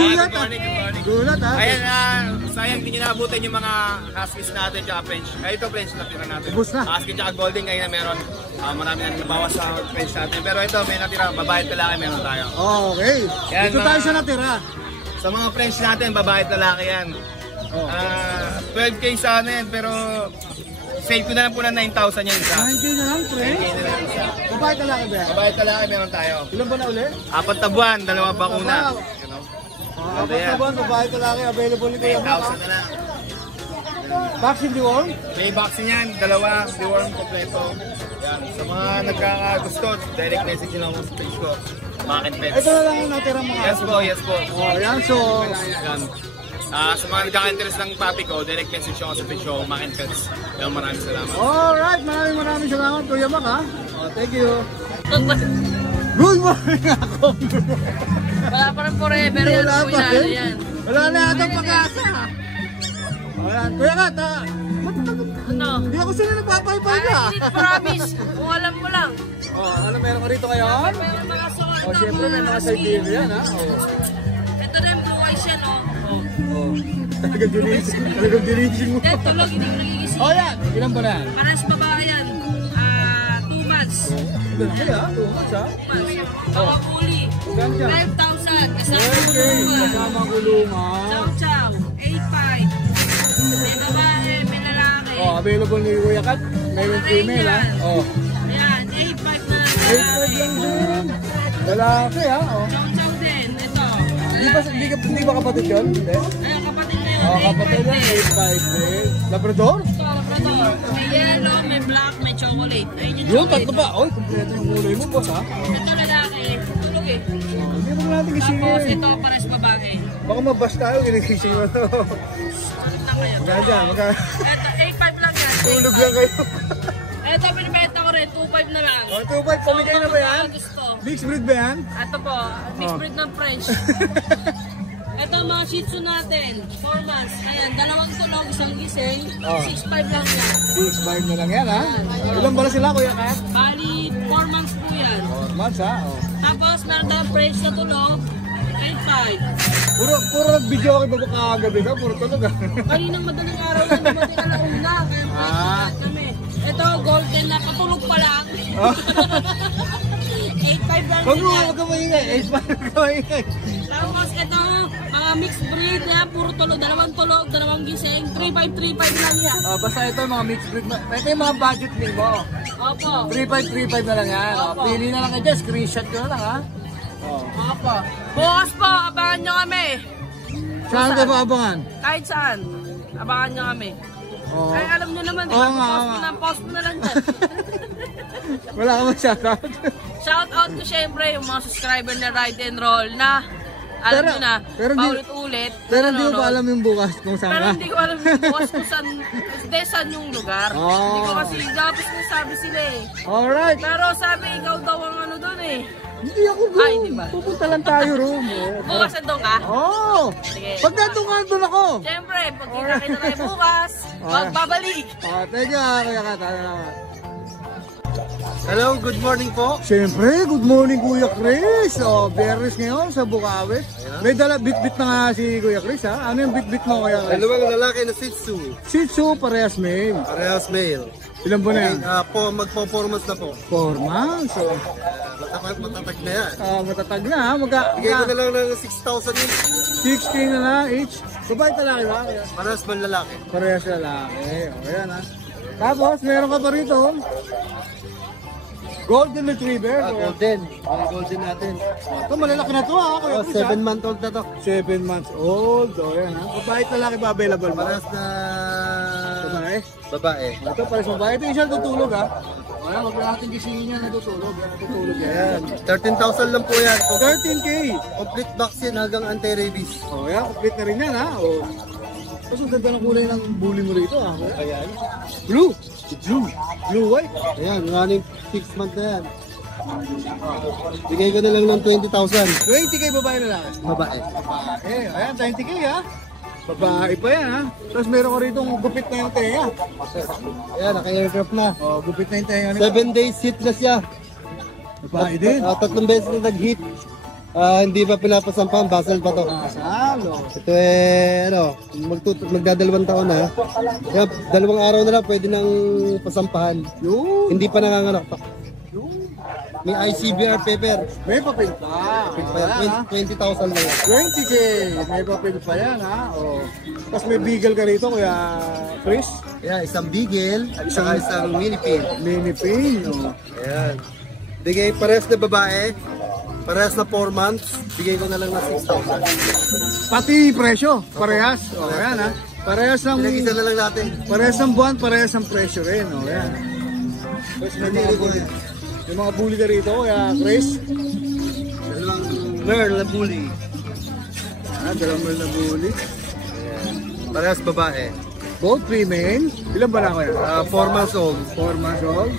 Gulat good morning. Gulat ha. Ayan, sayang hindi naabutan yung mga Huskies natin tsaka French. Ito French na tira natin. Ubus na. Husky tsaka Golden ngayon na meron. Marami na nabawas sa French natin. Pero ito, may natira. Babae at lalaki meron tayo. Okay. Yan, Dito tayo sa natira. Sa mga French natin, babae at lalaki yan. 12K sana yan, pero save ko na lang po na 9,000 yan isa. 9K na lang, pre. 9K na lang isa. Babae talaki ba? Babae at lalaki meron tayo. Ilan ba na uli? 4 na buwan, 2 bakuna. You know? 4 na buwan, babae talaki. Available ni Kuya Mac. 9,000 na lang. Vaccine deworm? May vaccine yan, 2, deworm kompleto. Yan. Sa mga nagkakagusto, direct message nyo lang ako sa page ko. Makin Pets. Ito na lang ang natira mga. Yes po, yes po. Ayan, so Yan. Sa mga nagkaka-interest ng papi ko, direct message ako sa page ko, Makin Pets. Kaya maraming salamat. alright, maraming salamat Kuya Mac ha. Thank you. Good morning ako. Wala pa rin forever yan. Wala pa Kuya, rin. yan. Wala na atang pag-asa. Ayan, Kuya Kat ha. Ano? Hindi ako sila nagpapaypay ka. I did promise. Kung alam mo lang. Ano meron ka rito ngayon? May mga suot Siyempre may mga Siberian ha. Ito na yung blue eyes yan, oh. Talagang ginising mo. Then, tulog, hindi ko nagigising. Yan. Ilan ba na yan? Pares babae yan. 2 months. Lalaki ha? 2 months ha? 2 months. Mga puli. Saan siya? 5,000. Kasama Okay, kulungan. kasama kulungan. Chow-chow. 8,500. May babae, may lalaki. Available ni Kuya Kat. Mayroon female ha? Ayan, 8,500 na. 8.5 lang din. Lalaki ha? Chow-chow din. Ito. Hindi ba kapatid yun? Hindi? Ayan, kapatid na yun. Kapatid yan. 8.5 din. Labrador? Ito, labrador. May yellow, may black, may chocolate. Ayun yung Yun, chocolate. tatlo ba? Oy, kompleto yung kulay mo, boss ha? Ito lalaki. Tulog eh. Hindi mo natin Tapos gisingin. ito pares babae. Baka mabas tayo, ginigising mo. Tulog na kayo. Magkano dyan? Magkano? Ito, 8,500 lang yan. Tulog lang kayo. Ito, pinibenta ko rin. 2,500 na lang. 2.5, pamigay na ba yan? Gusto. Mixed breed ba yan? Ito po, mixed breed ng French. Ito mga Shih Tzu natin. 4 months. Ayan, 2 tulog, 1 gising. 6,500 lang yan. 6.5 na lang yan ha? Ilan ba na sila Kuya Kat? Bali, 4 months po yan. 4 months ha? Tapos, meron tayong French na tulog. 8,500. Puro video ako ba kagabi ka? Puro tulog ha? Kaninang madaling araw na dumating na una. Kaya lahat kami. Ito, golden na patulog pa lang. 8,500 lang din yan. Huwag ka maingay. 8.5 ka maingay. Tapos ito, mga mixed breed na puro tulog. 2 tulog, 2 gising. 3,535 lang yan. Basta ito yung mga mixed breed. Ito yung mga budget din mo. Opo. 3.5 na lang yan. Opo. Pili na lang kayo dyan. Screenshot ko na lang ha. Opo. Bukas po, abangan nyo kami. Saan ka pa abangan? Kahit saan. Abangan nyo kami. Ay, alam nyo naman, di ba? Post mo na lang dyan. Wala ka ma-shoutout. Shoutout ko syempre yung mga subscriber na Ride and Roll na alam nyo na, paulit-ulit. Pero hindi ko pa alam yung bukas kung saan Pero ka. hindi ko alam yung bukas kung saan yung lugar. Hindi ko kasi dapat sabi sila eh. Alright. Pero sabi, ikaw daw ang ano doon eh. Hindi ako room. Ay, di ba? Pupunta lang tayo room. Bukas doon ka? Oo. Sige. Pag nandun ka, doon ako. Siyempre, pag kita tayo bukas, magbabalik. Thank you, Kuya Kat. Hello, good morning po. Siyempre, good morning Kuya Chris. Berries ngayon sa Bukawit. May dala bit-bit na nga si Kuya Chris ha. Ano yung bit-bit mo Kuya Chris? Dalawang lalaki na Shih Tzu. Shih Tzu, parehas male. Parehas male. Ilan ba na yan? Magpo-4 months na po. 4 months. So, Matatag na yan. matatag na ha. Bigay ko na lang ng 6,000 yun. 6K na lang each. Sabay talaki ba? Parehas man lalaki. Parehas lalaki. O yan ha. Tapos, meron ka pa rito. Golden Retriever. Golden. Golden natin. Ito, malalaki na to ha. Kuya Chris, 7 month old na to. 7 months old. O yan ha. Babae at lalaki ba available ba? Parehas na Babae. babae. Ito, parehas babae. Ito yung siya tutulog ha. Ayan, huwag natin gisingin niya natutulog. Yan, natutulog yan. 13,000 lang po yan. 13K. Complete vaccine hanggang anti-rabies. O yan, complete na rin yan ha. O. Tapos ang ganda ng kulay ng bully mo rito ha. Ayan. Blue. Blue white. Ayan, running 6 months na yan. Bigay ko na lang ng 20,000. 20K babae na lang. Babae. Babae. Ayan, 20K ha. Babae pa yan ha. Tapos meron ko rito gupit na yung tenga. Ayan, naka-aircraft na. O, gupit na yung tenga. 7 days hit na siya. Babae din. 3 beses na nag-hit. Hindi pa pinapasampahan, basal pa to. Salo. Ito magdadalawang taon na. Kaya 2 araw na lang pwede nang pasampahan. Yun. Hindi pa nanganganak pa. May ICBR paper. May papel pa. 20,000 lang. 20K. May papel pa yan, ha? Oh. Tapos may beagle ka rito, Kuya Chris. Yeah, isang beagle at isang mini pin. Mini pin. Oh. Ayan. Bigay parehas na babae. Parehas na 4 months. Bigay ko na lang na 6,000. Pati presyo, parehas. O, ayan, ha? Parehas ng... Pinag-isa na lang natin. Parehas ng buwan, parehas ng presyo rin. O, ayan. Tapos may mga bully. May mga bully ka rito, Kuya Chris. Dalawang girl na bully. Dalawang girl na bully. Parehas babae. Both female. Ilan ba na, Kuya? 4 months old. 4 months old.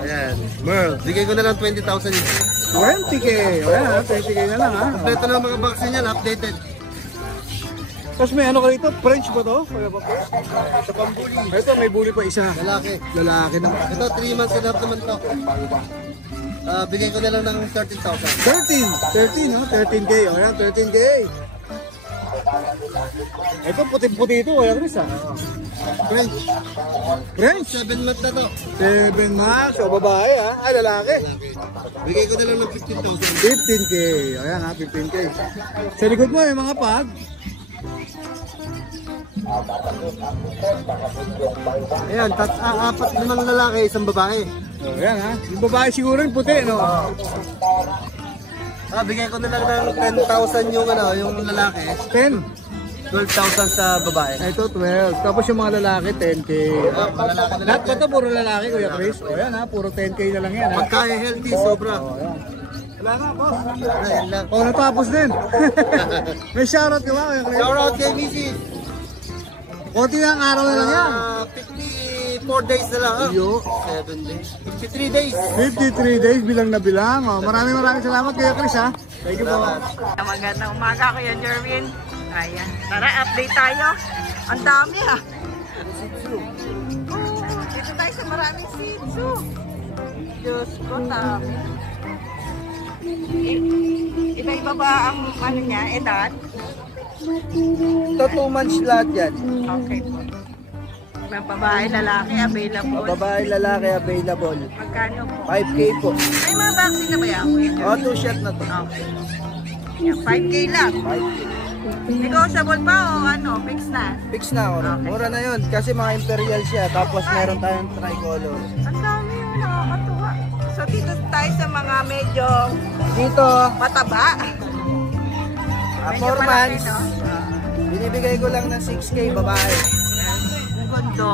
Ayan. Merle. Bigay ko na lang 20,000 yun. 20K. O, ayan, ha? 20K na lang, ha? Kompleto na mga vaccine yan. Updated. Tapos may ano ka rito? French ba to? Kuya Chris? Sa pambuli. Ito, may bully pa isa. Lalaki. Lalaki na. Ito 3 months and a half naman to. Bigay ko na lang ng 13,000. 13, no? 13K. O yan, 13K. Ito, puti-puti ito, Kuya Chris, ha? French. French? 7 months na to. 7 months. O, babae, ha? Ay, lalaki. Bigay ko na lang ng 15,000. 15K. O yan, ha? 15K. Sa likod mo, yung mga pag. Ayan, 4 limang lalaki, isang babae. O, yan, ha? Yung babae siguro yung puti, no? Bigay ko na lang ng 10,000 yung lalaki. 10. 12,000 sa babae. Ito, 12. Tapos yung mga lalaki, 10K. Lahat ba ito? Puro lalaki, Kuya Chris? O yan, ha? Puro 10K na lang yan, ha? Pagka healthy, sobra. O, yan. Wala na, boss. Ayan lang. O, natapos din. May shoutout ka ba, Kuya Chris? Shout out kay Mrs. Konti na ang araw na lang yan. 54 days na lang. Iyo. 7 days. 53 days. 53 days bilang na bilang. O, maraming salamat, Kuya Chris, ha? Thank you po. Magandang umaga, Kuya Jerwin. Ayan. Tara, update tayo. Ang dami ha. Oh, dito tayo sa maraming Shih Tzu. Diyos ko, dami. Iba-iba ba ang ano niya, edad? Ito 2 months lahat yan. Okay po. May babae, lalaki, available. Babae, lalaki available. Magkano po? 5K po. May mga vaccine na ba yan, Kuya O, Jerwin? 2 shot na to. Okay. Yan, 5K lang. 5K. Negotiable pa o ano, fix na? Fix na ako. Mura na yun. Kasi mga imperial siya. Tapos meron tayong tricolor. Ang dami yun, nakakatuwa. So dito tayo sa mga medyo Dito, mataba. 4 malaki, months. no? Binibigay ko lang ng 6K babae. Ang ganda.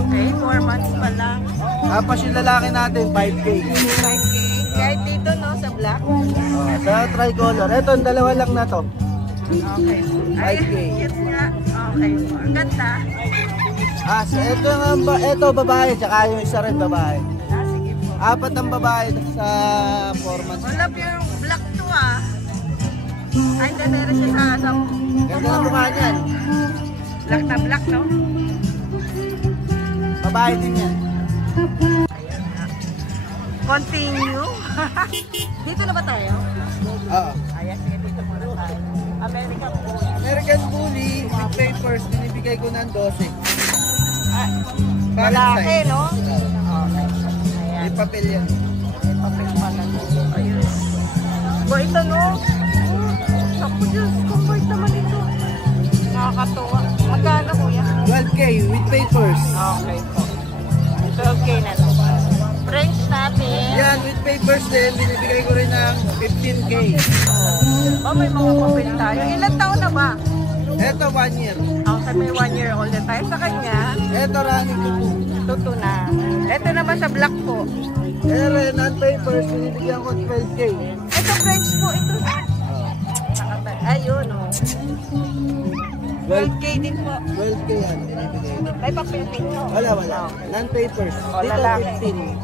Okay, 4 months pa lang. Tapos yung lalaki natin, 5K. 5K. Kahit dito, no, sa black. Sa tricolor. Ito, ang dalawa lang na to. Okay. Ay, 5K. cute nga. Okay. Ang ganda. So ito babae, tsaka yung isa rin babae. Sige po. 4 ang babae sa 4 months. Wala yung black to ah. Ay, dadera siya sa asang. Ganda ng mukha niyan. Black na black, no? Babae din yan. Continue. Dito na ba tayo? Oo. Ayan, sige, dito muna tayo. American Bully. American Bully with papers, binibigay ko ng 12. Ah, Bakit malaki, size? no? Okay. Ayan. May papel yan. May papel pala dito. Ayun. Ba, ito, no? Ako, Diyos, kumbay naman ito. Nakakatuwa. Magkano, kuya? 12K with papers. Okay po. 12K na to. French natin. Yan, with papers din, binibigay ko rin ng 15K. Oh, may mga papel tayo. Ilan taon na ba? Ito 1 year. Okay, may 1 year old na tayo sa kanya. Ito running to 2. Tuto na. Ito naman sa black po. Ito non-papers, binibigyan ko 12K. Ito French po. Ito. Ayun, oh. 12K din po. 12K yan, binibigay ko. May papel din nyo. Wala. Non-papers. O, Dito lalaki. 15.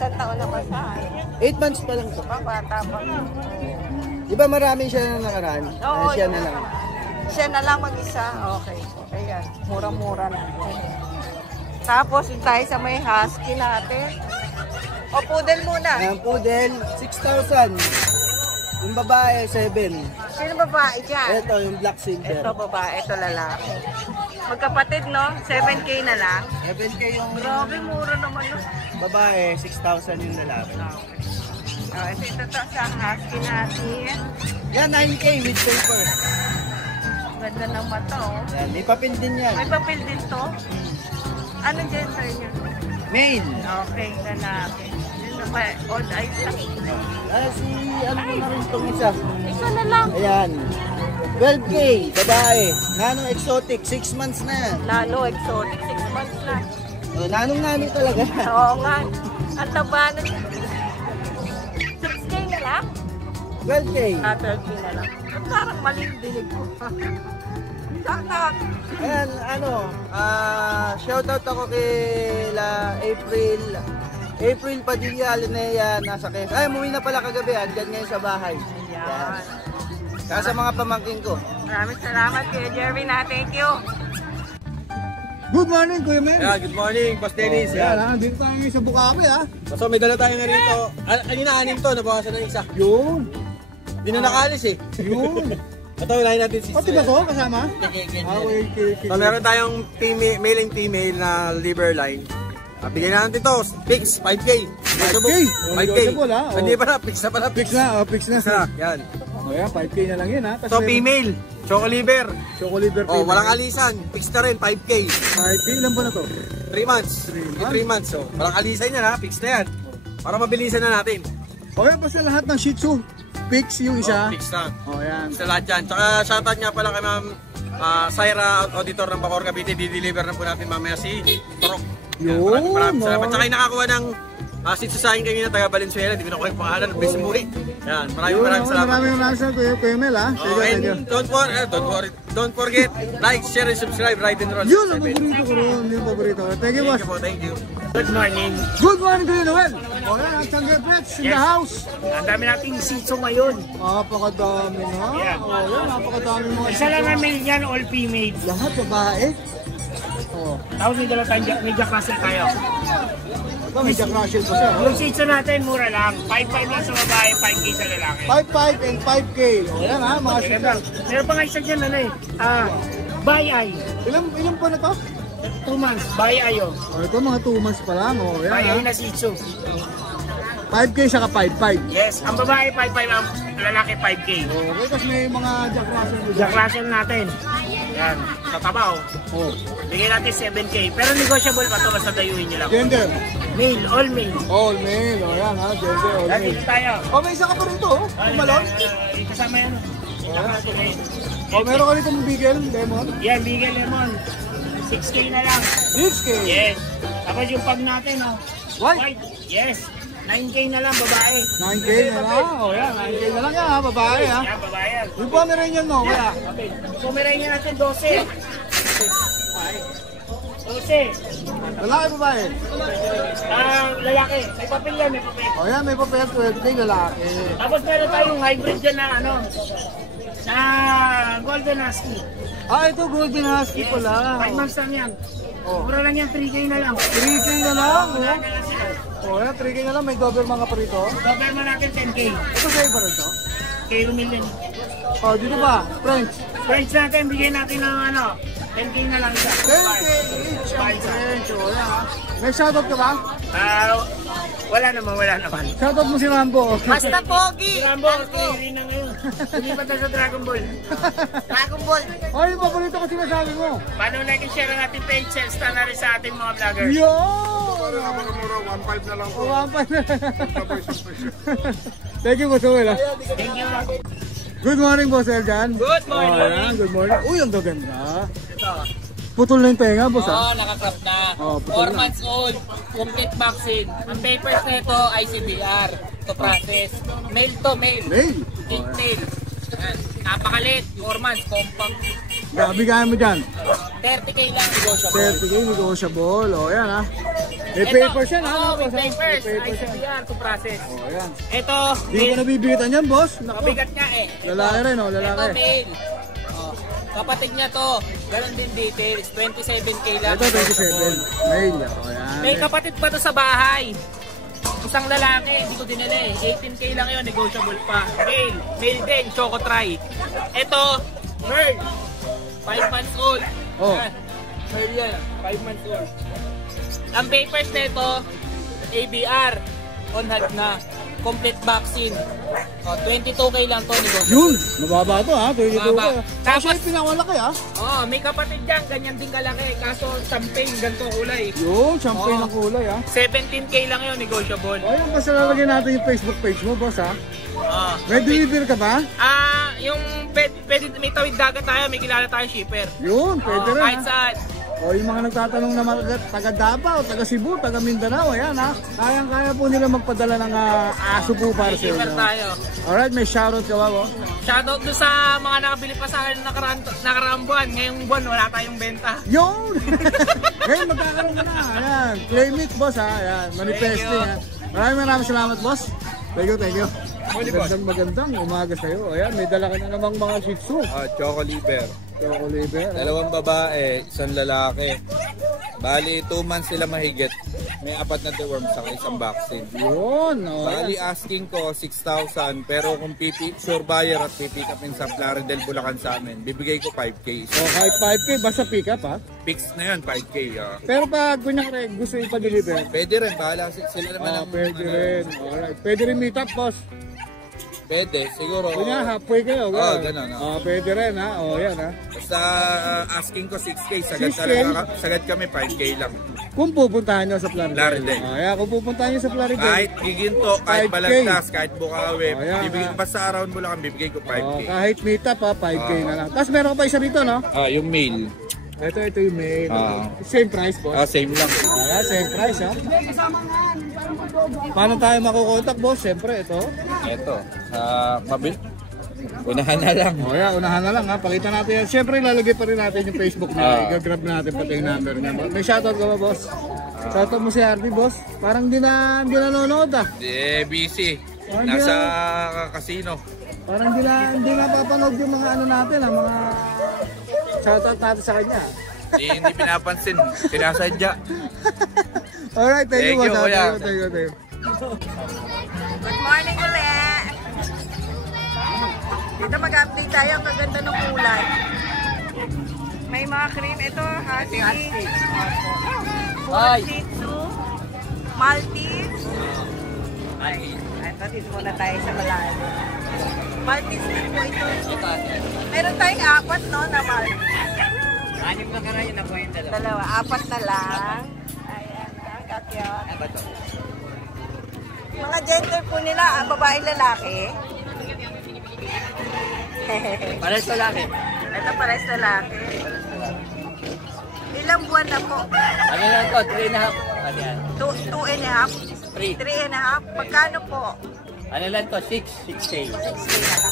Isang taon na ba sa 8 months pa lang to. bata pa. Di ba marami siya na nakaraan? Oo, Siya na lang. Siya na lang mag-isa. Okay. Ayan. Mura-mura na. Tapos, yung tayo sa may husky natin. O, poodle muna. Ayan, poodle, 6,000. Yung babae, 7. Sino babae dyan? Ito, yung black silver. Ito babae, ito lalaki. Magkapatid, no? 7K na lang. 7K yung Grabe, mura naman, no? babae, 6,000 yung lalaki. Ito sa husky natin. Yan, 9K with paper. Ganda ng mata, oh. Yan, may papel din yan. May papel din to? Anong gender niya? Mail. Okay, lalaki. Ano ba? Old eyes lang. Ano mo na rin itong isa? Isa na lang. Ayan. 12K, babae. Nanong exotic, 6 months na yan. Lalo, exotic. 6 months na. Nanong talaga. Oo nga. Ang taba na niya. 6K na lang? 12K. 12K na lang. Parang maling dinig ko. Shoutout. Ayan, shoutout ako kay April Padilla Alinea, nasa Quezon. Ay, umuwi na pala kagabi, andyan ngayon sa bahay. Ayan. Kaya sa mga pamangkin ko. Maraming salamat kay Jervy na. Thank you. Good morning, Kuya Mel. Yeah, good morning, Boss Dennis. Yan, dito tayo ngayon sa Bukawi, ha? So may dala tayo nga rito. Kanina 6 to, nabawasan ng isa. Yun. Hindi na nakalis eh. Yun. Ito, unahin natin si Pati ba to kasama? Okay. So meron tayong male and female na liver line. Bigyan na natin ito, fix, 5K. 5K? 5K. Negotiable, ha? Hindi pa na, fix na pala. Fix na. Isa, yan. O yan, 5K na lang yun, ha? So female, choco liver. Choco liver Oh, walang alisan, fix na rin, 5K. 5K, ilan po na to? 3 months. 3 months. So, walang alisan yan ha, fix na yan. Para mabilisan na natin. Okay, basta lahat ng Shih Tzu, fix yung isa. Fix na. O yan. Sa lahat yan. Tsaka shoutout nga pala kay Ma'am Syra, auditor ng Bacoor Cavite. Di-deliver na po natin mamaya si Torok. Yun, Maraming salamat. Tsaka yung nakakuha ng Shih Tzu sa akin kanina, taga Valenzuela. Hindi ko na ko yung pangalan. Bismuhi. Yan. Maraming salamat. Maraming salamat, Kuya Mel, ha? And don't forget, like, share, and subscribe. Right and roll. Yun, ang paborito ko ron. Yung paborito ko. Thank you, boss. Thank you. Good morning. Good morning, Kuya Noel. O yan, ang Changgay Frets in the house. Ang dami nating Shih Tzu ngayon. Napakadami na. Yan. O yan, napakadami mga Isa lang ang male yan, all female. lahat babae. O. Tapos may dala tayong may Jack Russell tayo. Ito, may Jack Russell pa siya. Yung Shih Tzu natin, mura lang. 5.5 lang sa babae, 5K sa lalaki. 5.5 and 5K. O yan, ha, mga Shih Tzu. Meron pa nga isa dyan, buy eye. Ilan po na to? 2 months, buy eye oh. O, ito mga 2 months pa lang. O yan, Buy ha. eye na Shih Tzu. 5K saka 5.5. Yes, ang babae 5.5, ang lalaki 5K. Okay, tapos may mga Jack Russell. Jack Russell natin. Yan, sa tabaw. O. Bigyan natin 7K. Pero negotiable pa to, basta dayuhin nyo lang. Gender. Male, all male. All male. O yan, ha. Gender, all Dati male. tayo. O, may isa ka pa rito, oh. Kumalon. Kasama yan. O, meron ka rito ng Beagle, Lemon. Yan, Beagle Lemon. 6K na lang. 6K. Yes. Tapos yung pag natin, oh. White. Yes. 9K na lang, babae. 9K na lang. O yan, 9K na lang yan, ha. Babae, ha. Yan, babae yan. Yung Pomeranian mo, wala. Okay. Pumiray niya natin 12. 12. Lalaki, babae. Lalaki. May papel yan, may papel. O yan, may papel 12K, lalaki. Tapos meron tayong hybrid dyan na na Golden Husky. Ah, ito Golden Husky pala. 5 months lang yan. Oh. Mura lang yan, 3K na lang. 3K na lang, Wala oh. na lang sila. O yan, 3K na lang, may double mga pa rito. Doberman natin 10K. Ito sa'yo pa rin to. Kay Rumil yan. O, dito ba? French. French natin, bigyan natin ng 10K na lang isa. 10K each ang French. O yan, ha. May shoutout ka ba? Wala naman. Shoutout mo si Rambo. Basta pogi. Si Rambo, hindi na ngayon. Lumipat na sa Dragon Ball. Dragon Ball. O, yung paborito ko sinasabi mo. Paano natin share ang ating page? Star na rin sa ating mga vloggers. Yo! Mura, 1.5 na lang po. O, wampan. Thank you, Boss Noel, ha. Thank you. Good morning, Boss Eljan. Good morning. O, yan, good morning. Uy, ang gaganda. Putol na yung tenga, Boss, ha. Oo, nakakrap na. Oh, putol 4 na. months old, complete vaccine. Ang papers nito, ICDR to process. Male to male. Hey! Pigtail. Yan. Napakalit, 4 months, compact. Gabigayan mo dyan. 30K lang negotiable. 30K, negotiable. O, yan, ha. May Ito, papers yan, ha. Oo, Boss, may ha? papers. May papers yan. ICDR to process. O, yan. Ito, Di ko nabibigitan yan, boss. Nako. mabigat nga eh. Lalaki rin, oh, Ito lalaki. male. Oh, kapatid niya to, ganun din details, 27K lang. Ito, 27. Male. O, yan. May kapatid pa to sa bahay. Isang lalaki, hindi ko dinala eh. 18K lang yun, negotiable pa. Male, male din, Choco Try. Ito, Merl. 5 months old. Oh. Yan. Merl yan, 5 months old. Ang papers nito, ABR. On hand na. Complete vaccine. 22K lang to, negotiable. Yun, mababa to ha, 22 Mababa. ka. Tapos- Tapos pinakalaki ha. Oh, may kapatid dyan, ganyan din kalaki. Kaso champagne, ganito kulay. Yun, champagne Oo. ng kulay ha. 17K lang yun, negotiable. Ayun, basta lalagyan natin yung Facebook page mo, boss ha. Ah, May deliver ka ba? yung pwede may tawid dagat tayo, may kilala tayong shipper. Yun, pwede rin Kahit ha. saan. O yung mga nagtatanong na mga taga Davao, taga Cebu, taga Mindanao, ayan ha. Kayang-kaya po nila magpadala ng aso po para sa Shipper inyo. tayo. Alright, may shoutout ka ba, boss? Shoutout doon sa mga nakabili pa sa akin nakaraang buwan. Ngayong buwan, wala tayong benta. Yun! Ngayon, magkakaroon ka na. Ayan, claim it, boss ha. Ayan, manifesting ha. Maraming salamat, boss. Thank you. Magandang umaga sa'yo. Ayan, may dala ka na namang mga Shih Tzu. Choco Liver. Choco Liver. Dalawang babae, isang lalaki. Bali, 2 months sila mahigit. May 4 na deworm sa isang vaccine. Yun. Oh, Bali, asking ko 6,000. Pero kung sure buyer at pipick upin sa Plaridel, Bulacan sa amin, bibigay ko 5K. So, kahit 5K, basta pick up ha. Fix na yun, 5K. Pero pag kunyari gusto ipa-deliver, Pwede rin, bahala sila naman. pwede rin. Alright. Pwede rin meet up, boss. Pwede, siguro. Kunya, halfway kayo. ganun. Pwede rin ha. Yan ha. Basta asking ko 6K, 6K? sagad kami 5K lang. Kung pupuntahan nyo sa Plaridel. Plaridel. Ayan, kung pupuntahan nyo sa Plaridel. Kahit giginto, kahit 5K. balagtas, kahit bukawi, Ayan, bibigyan basta around Bulacan, bibigay ko 5K. Kahit meet up ha, 5K na lang. Tapos meron ka pa isa rito, no? Yung mail. Ito yung mail. Same price, boss. Same lang. Ayan, same price ha. Paano tayo makukontak, boss? Siyempre, ito. Ito, unahan na lang. Ayan, unahan na lang ha. Pakita natin yan. Siyempre, lalagay pa rin natin yung Facebook niya. I-grab natin pati yung number niya. May shoutout ka ba, boss? Shoutout mo si Arnie, boss. Parang di nanonood ah. Busy. Nasa casino. Parang di na papanood yung mga ano natin ha. Mga shoutout natin sa kanya. Hindi pinapansin. Pinasadya. Alright, thank you, boss. kuya. Thank you. Good morning ulit! Dito mag-update tayo. Ang kaganda ng kulay. May mga cream. Ito, husky. Full Shih Tzu. Maltese. Ito, dito muna tayo sa malalim. Maltese din po ito. Meron tayong 4, no, na Maltese. 6 na ka na yun, nakuha yung Dalawa, 4 na lang. Ayan, ang kakyat. Mga gender po nila, babae, lalaki. Pares lalaki. Ito pares lalaki. Ilang buwan na po? Ano lang to? 3.5. Ano yan? 2.5? 3.5? Magkano po? Ano lang to? 6K. 6K na lang.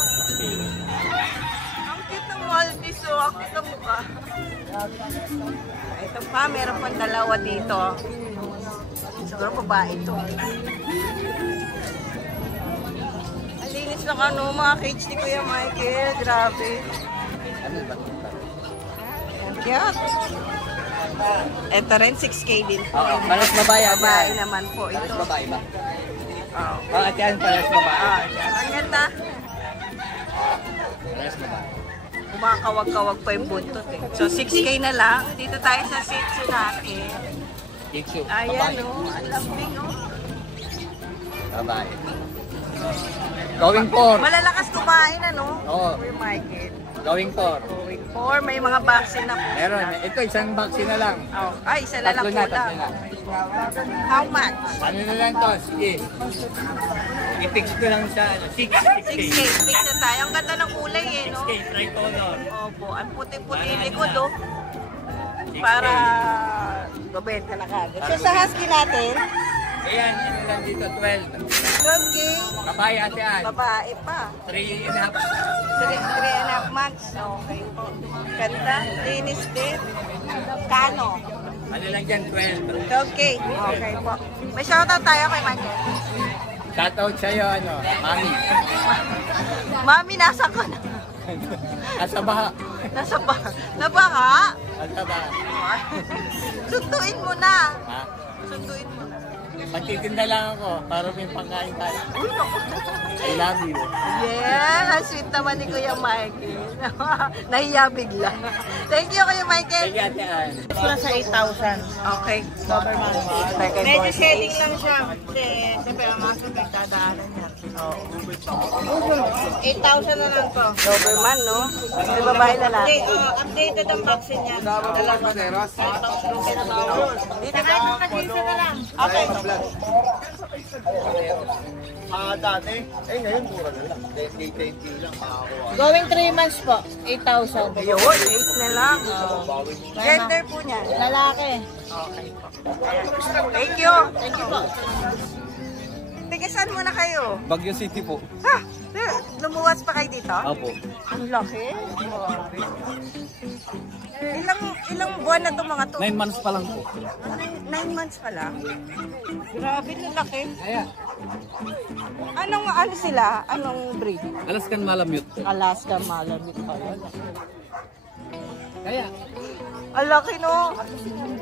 Ang cute ng Maltese, oh. Ang cute ng mukha. Ito pa, meron pang dalawa dito. Siguro babae ito. Ang linis ng ano, mga cage ni Kuya Michael. Grabe. Ang cute. Ito rin, 6K din po. Pares babae. Babae naman po ito. Pares babae ba? Oo. At yan, pares babae. Ang ganda. Pares babae. Kumakawag-kawag pa yung buntot eh. So 6K na lang. Dito tayo sa Shih Tzu natin. Shih Ayan o. Ang lambing o. Babae. Going for. Malalakas kumain ano? Oo. Kuya Michael. Going for. Or may mga vaccine na po. Meron. Ito, isang vaccine na lang. Oh. Ay, isa na lang po lang. Tatlo na. How much? Ano na lang to? Sige. I-fix ko lang sa 6K. 6K. Fix na tayo. Ang ganda ng kulay eh, no? 6K, tricolor. Opo. Ang puti-puti likod oh. Para gabenta na kagad. So sa husky natin, Ayan, ano lang dito, 12. 12K. Babae ate yan. Babae pa. 3.5. 3.5 months. Okay po. Ganda. Linis din. Kano? Ano lang dyan, 12. 12K. Okay po. May shoutout tayo kay Michael. Shoutout sa'yo, ano, mami. Mami, nasa ko na. Asa baha. Nasa ba? Nabaha? Asa baha. Sunduin mo na. Ha? Sunduin mo na. Magtitinda lang ako para may pangkain tayo. I love you. Yeah, ang sweet naman ni Kuya Michael. Nahiya bigla. Thank you, Kuya Michael. Sige, Ate Ann. Para sa 8,000. Okay. Medyo selling lang siya. Kasi, siyempre, ang mga nagdadaanan niya. Oo. 8,000 na lang to. Doberman, no? May babae lalaki. Updated ang vaccine niya. Dalawa. Dito na lang. Kasi na lang. Okay. Dati, ngayon mura na lang. 20 lang. Going 3 months po, 8,000. Ayun, 8 na lang. Gender po niya. Lalaki. Thank you. Thank you po. Tigisan muna kayo. Baguio City po. Ha? Lumuwas pa kayo dito? Opo. Ang laki. Ilang buwan na itong mga to? 9 months pa lang po. 9 months pa lang? Grabe, laki. Ano sila? Anong breed? Alaskan Malamute. Alaska Malamute pala. Kaya? Ang laki, no?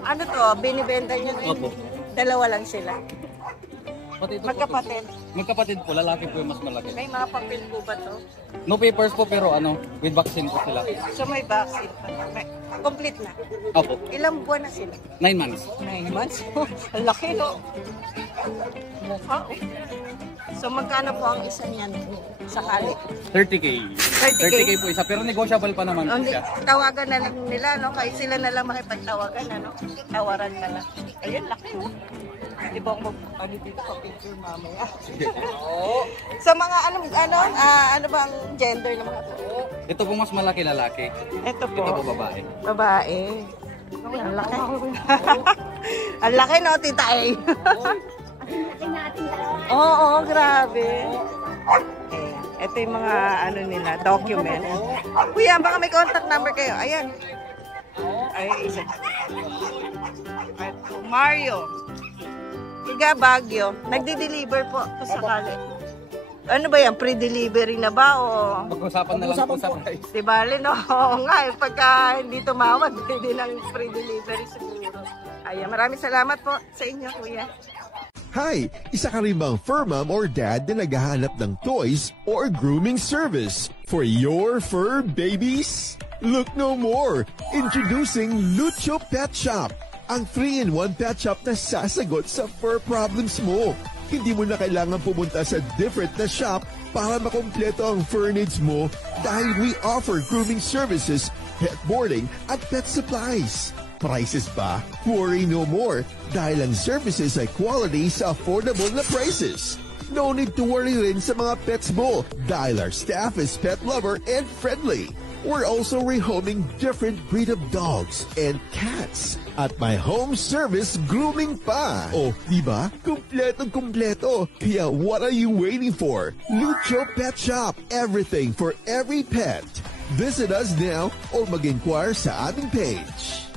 Ano to? Binibenta nyo? Opo. Dalawa lang sila. Pati ito Magkapatid. Magkapatid po, lalaki po yung mas malaki. May mga papel po ba to? No papers po pero with vaccine po sila. So may vaccine pa. Complete na. Opo. Ilang buwan na sila? 9 months. 9 months? Ang laki, no? Mukha, oh. So magkano po ang isa niyan sakali? 30K. 30K? 30K po isa pero negotiable pa naman po siya. Tawagan na lang nila, no? Kahit sila na lang makipagtawagan, ano? Tawaran ka lang. Ayun, laki, no? Di ba ako dito pa picture mamaya? Sa mga ano ba ang gender ng mga to? Ito po mas malaki lalaki. Ito po. Ito po babae. Babae. Ang laki. Ang laki, no, tita eh. Oo, grabe. Ito yung mga nila, document. Kuya, baka may contact number kayo. Ayan. Ay, isa. Mario. Iga Baguio. Nagdi-deliver po kung sakali. Ano ba yan? Pre-delivery na ba? O... Pag-usapan na lang po sa price. Di bale, no? Oo nga. Pagka hindi tumawag, pwede ng pre-delivery siguro. Ayan. Maraming salamat po sa inyo, kuya. Hi! Isa ka rin bang fur mom or dad na naghahanap ng toys or grooming service for your fur babies? Look no more! Introducing Lucho Pet Shop, ang 3-in-1 pet shop na sasagot sa fur problems mo. Hindi mo na kailangan pumunta sa different na shop para makompleto ang fur needs mo dahil we offer grooming services, pet boarding at pet supplies. Prices ba? Worry no more dahil ang services ay quality sa affordable na prices. No need to worry rin sa mga pets mo dahil our staff is pet lover and friendly. We're also rehoming different breed of dogs and cats at my home service grooming pa. Oh, diba? Kumpletong-kumpleto. Kaya what are you waiting for? Lucho Pet Shop. Everything for every pet. Visit us now or mag-inquire sa aming page.